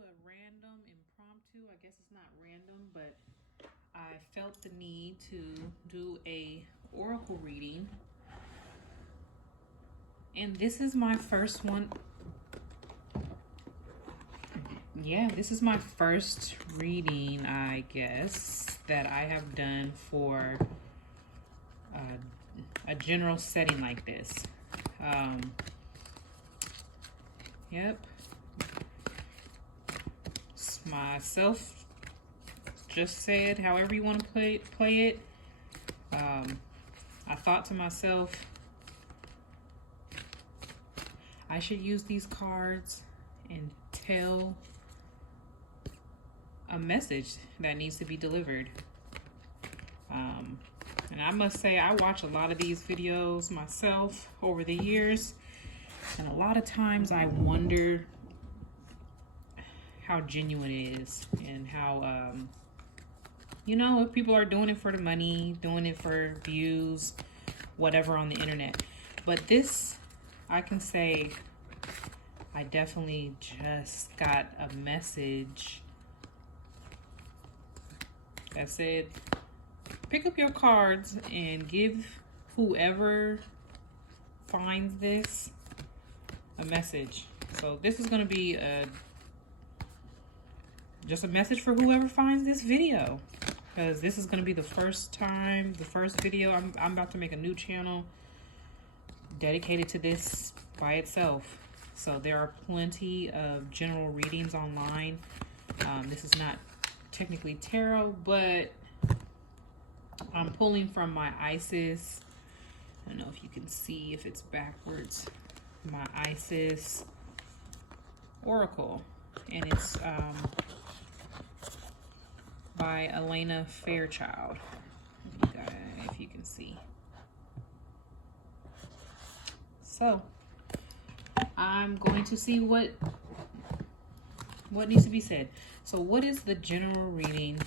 a random impromptu. I guess it's not random, but I felt the need to do a oracle reading. And this is my first one. Yeah, this is my first reading, I guess, that I have done for a general setting like this. Yep. Myself just said, however you want to play it. I thought to myself, I should use these cards and tell a message that needs to be delivered. And I must say, I watch a lot of these videos myself over the years, and a lot of times I wonder how genuine it is, and how if people are doing it for the money, doing it for views, whatever on the internet. But this, I can say, I definitely just got a message that said, pick up your cards and give whoever finds this a message. So this is going to be just a message for whoever finds this video, because this is going to be the first video. I'm about to make a new channel dedicated to this by itself. So there are plenty of general readings online. This is not technically tarot, but I'm pulling from my Isis. I don't know if you can see, if it's backwards, my Isis Oracle, and it's by Elena Fairchild, if you can see. So I'm going to see what needs to be said. So what is the general reading?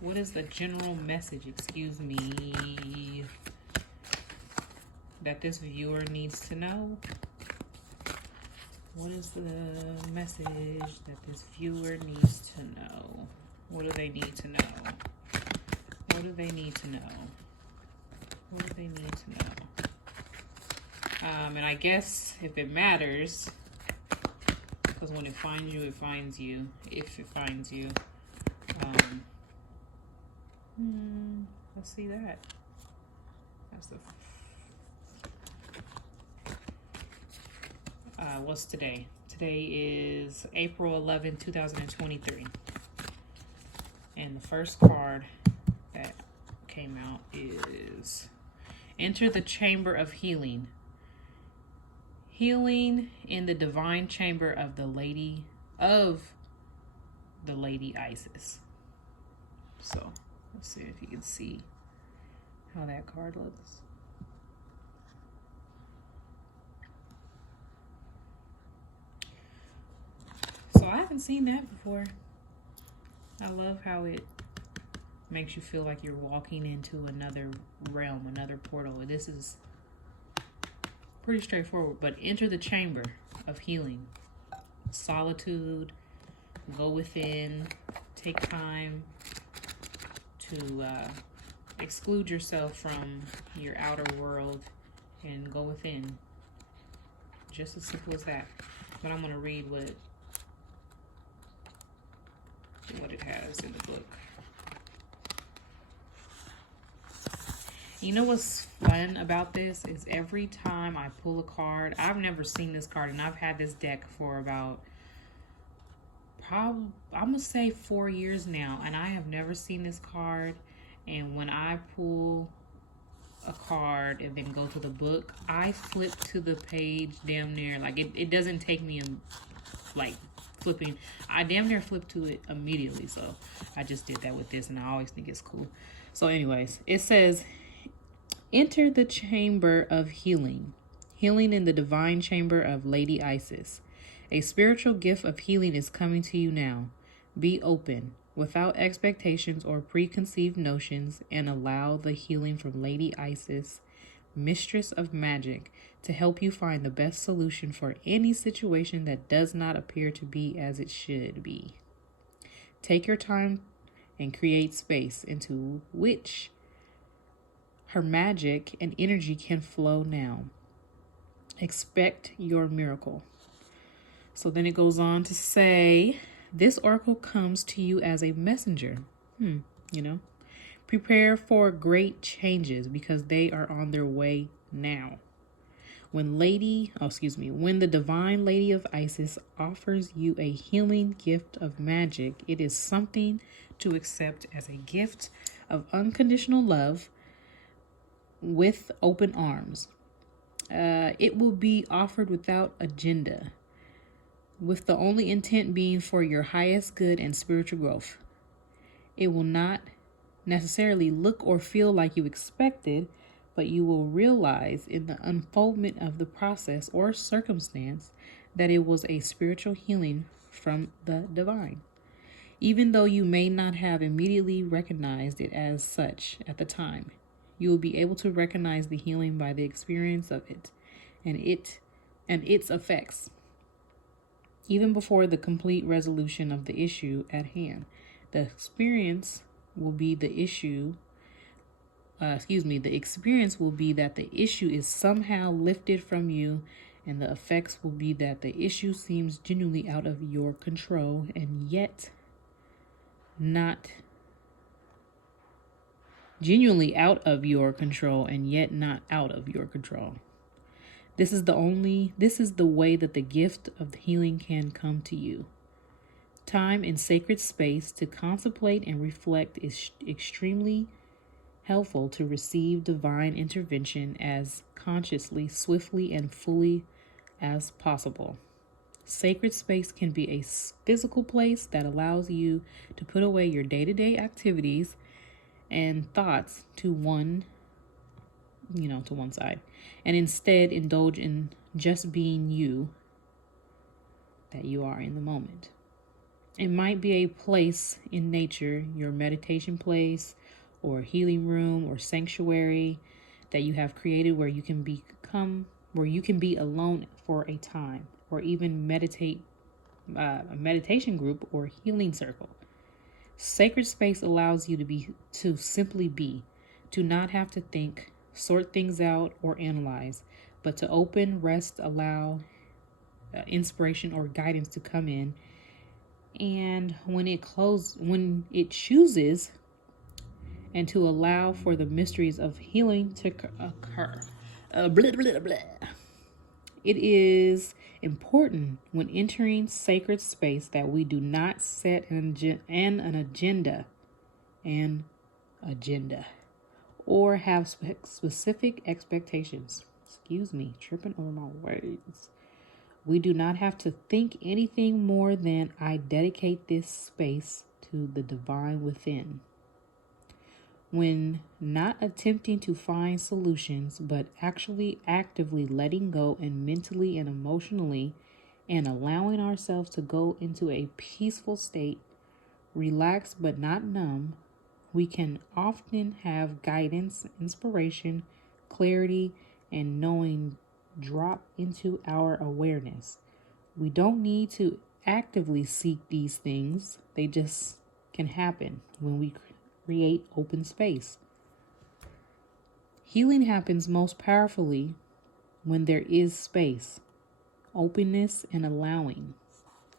What is the general message, excuse me, that this viewer needs to know? What is the message that this viewer needs to know? What do they need to know? What do they need to know? What do they need to know? And I guess if it matters, because when it finds you, it finds you. If it finds you. Let's see that. That's the... what's today? Today is April 11, 2023. And the first card that came out is Enter the Chamber of Healing. Healing in the divine chamber of the Lady Isis. So let's see if you can see how that card looks. So I haven't seen that before. I love how it makes you feel like you're walking into another realm, another portal. This is pretty straightforward, but enter the chamber of healing. Solitude, go within, take time to exclude yourself from your outer world and go within. Just as simple as that. But I'm going to read what it has in the book. You know what's fun about this is every time I pull a card, I've never seen this card, and I've had this deck for about I'm gonna say 4 years now, and I have never seen this card. And when I pull a card and then go to the book, I flip to the page damn near, like it doesn't take me like flipping. I damn near flip to it immediately. So I just did that with this, and I always think it's cool. So anyways, it says, enter the chamber of healing. Healing in the divine chamber of Lady Isis. A spiritual gift of healing is coming to you now. Be open, without expectations or preconceived notions, and allow the healing from Lady Isis, mistress of magic, to help you find the best solution for any situation that does not appear to be as it should be. Take your time and create space into which her magic and energy can flow now. Expect your miracle. So then it goes on to say, this oracle comes to you as a messenger. Prepare for great changes because they are on their way now. When the divine lady of Isis offers you a healing gift of magic, it is something to accept as a gift of unconditional love with open arms. It will be offered without agenda, with the only intent being for your highest good and spiritual growth. It will not necessarily look or feel like you expected, but you will realize in the unfoldment of the process or circumstance that it was a spiritual healing from the divine. Even though you may not have immediately recognized it as such at the time, you will be able to recognize the healing by the experience of it and its effects, even before the complete resolution of the issue at hand. The experience will be the experience will be that the issue is somehow lifted from you, and the effects will be that the issue seems genuinely out of your control and yet not out of your control. This is the way that the gift of healing can come to you. Time and sacred space to contemplate and reflect is extremely helpful to receive divine intervention as consciously, swiftly, and fully as possible. Sacred space can be a physical place that allows you to put away your day-to-day activities and thoughts to one side, and instead indulge in just being you that you are in the moment. It might be a place in nature, your meditation place, or healing room, or sanctuary that you have created where you can be alone for a time, or even meditate, a meditation group or healing circle. Sacred space allows you to simply be, to not have to think, sort things out, or analyze, but to open, rest, allow inspiration or guidance to come in. And when it chooses, and to allow for the mysteries of healing to occur. It is important when entering sacred space that we do not set an agenda, or have specific expectations. Tripping over my words. We do not have to think anything more than I dedicate this space to the divine within. When not attempting to find solutions, but actually actively letting go and mentally and emotionally, and allowing ourselves to go into a peaceful state, relaxed but not numb, we can often have guidance, inspiration, clarity, and knowing drop into our awareness. We don't need to actively seek these things. They just can happen when we create open space. Healing happens most powerfully when there is space, openness, and allowing.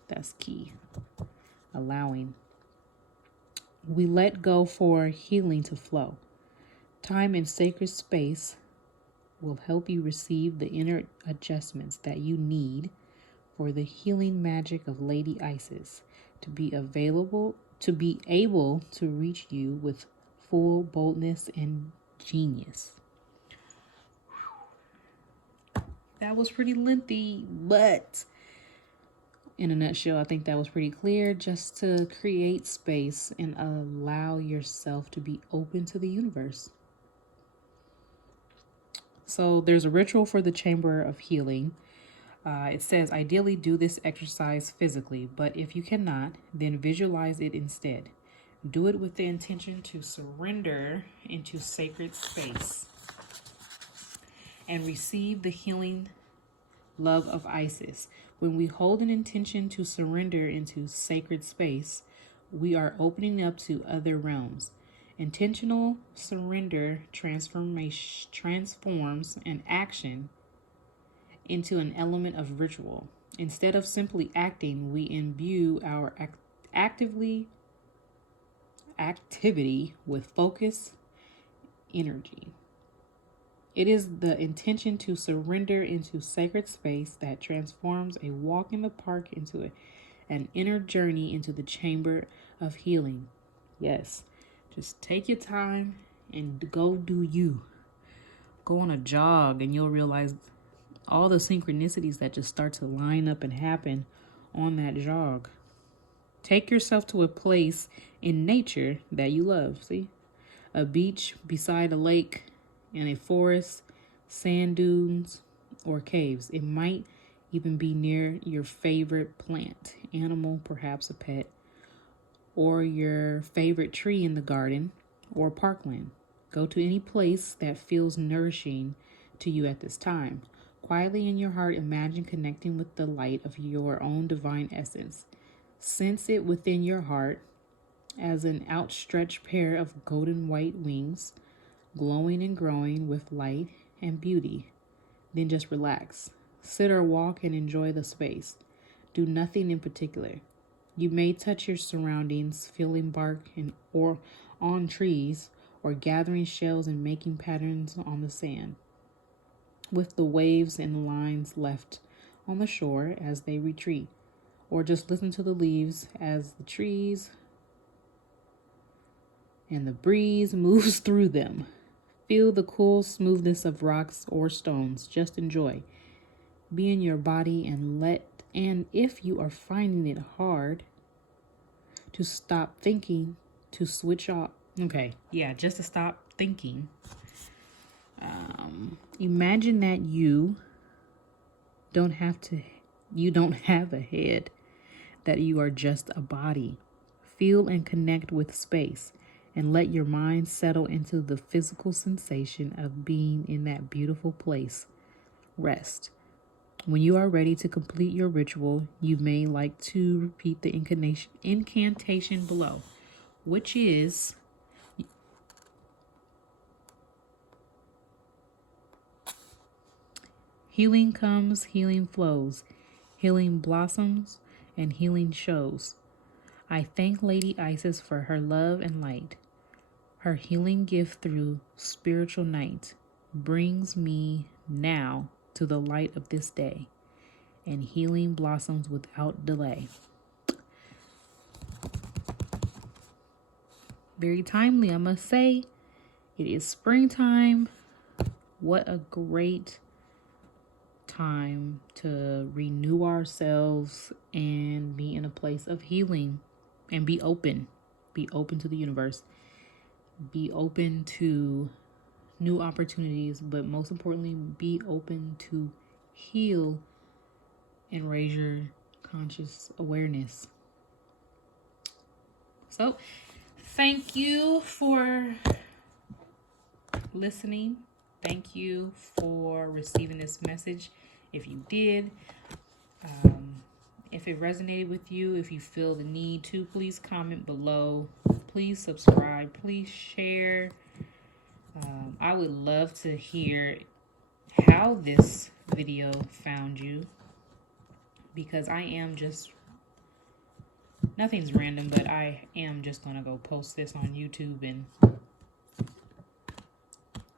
That's key. Allowing. We let go for healing to flow. Time and sacred space will help you receive the inner adjustments that you need for the healing magic of Lady Isis to be able to reach you with full boldness and genius. That was pretty lengthy, but in a nutshell, I think that was pretty clear. Just to create space and allow yourself to be open to the universe. So there's a ritual for the Chamber of Healing. It says, ideally do this exercise physically, but if you cannot, then visualize it instead. Do it with the intention to surrender into sacred space. and receive the healing love of Isis. When we hold an intention to surrender into sacred space, we are opening up to other realms. Intentional surrender transforms an action into an element of ritual. Instead of simply acting, we imbue our activity with focus, energy. It is the intention to surrender into sacred space that transforms a walk in the park into an inner journey into the chamber of healing. Yes, just take your time and go do you. Go on a jog and you'll realize all the synchronicities that just start to line up and happen on that jog. Take yourself to a place in nature that you love. See? A beach beside a lake, in a forest, sand dunes, or caves. It might even be near your favorite plant, animal, perhaps a pet, or your favorite tree in the garden or parkland. Go to any place that feels nourishing to you at this time. Quietly in your heart, imagine connecting with the light of your own divine essence. Sense it within your heart as an outstretched pair of golden white wings, glowing and growing with light and beauty. Then just relax. Sit or walk and enjoy the space. Do nothing in particular. You may touch your surroundings, feeling bark or on trees, or gathering shells and making patterns on the sand, with the waves and lines left on the shore as they retreat. Or just listen to the leaves as the trees and the breeze moves through them. Feel the cool smoothness of rocks or stones. Just enjoy. Be in your body and if you are finding it hard to stop thinking, to switch off. Okay, yeah, just to stop thinking. Imagine that you don't have a head, that you are just a body. Feel and connect with space and let your mind settle into the physical sensation of being in that beautiful place. Rest. When you are ready to complete your ritual, you may like to repeat the incantation below, which is healing comes, healing flows, healing blossoms, and healing shows. I thank Lady Isis for her love and light. Her healing gift through spiritual night brings me now to the light of this day, and healing blossoms without delay. Very timely, I must say. It is springtime. What a great time to renew ourselves and be in a place of healing and be open. Be open to the universe. Be open to new opportunities, but most importantly, be open to heal and raise your conscious awareness. So, thank you for listening. Thank you for receiving this message. If you did, if it resonated with you, if you feel the need to, please comment below. Please subscribe. Please share. I would love to hear how this video found you, because I am just, nothing's random, but I am just going to go post this on YouTube, and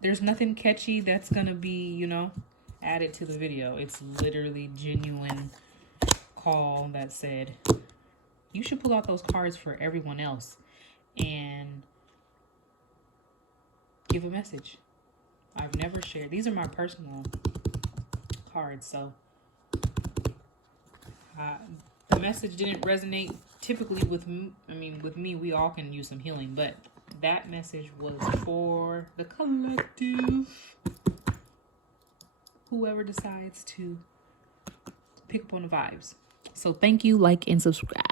there's nothing catchy that's going to be, added to the video. It's literally genuine call that said, you should pull out those cards for everyone else and give a message. I've never shared. These are my personal cards, so the message didn't resonate typically with me. With me, we all can use some healing, but that message was for the collective. Whoever decides to pick up on the vibes. So thank you, like, and subscribe.